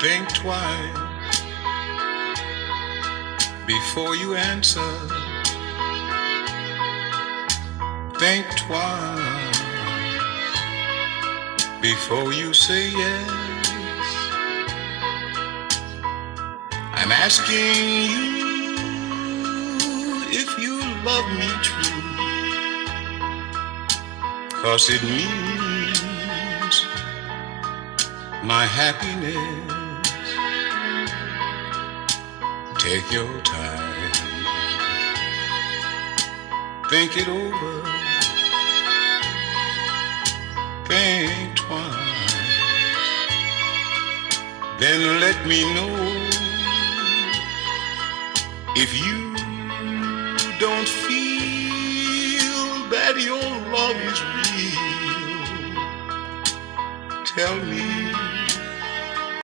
Think twice before you answer. Think twice before you say yes. I'm asking you if you love me true, 'cause it means my happiness. Take your time, think it over, think twice, then let me know. If you don't feel that your love is real, tell me.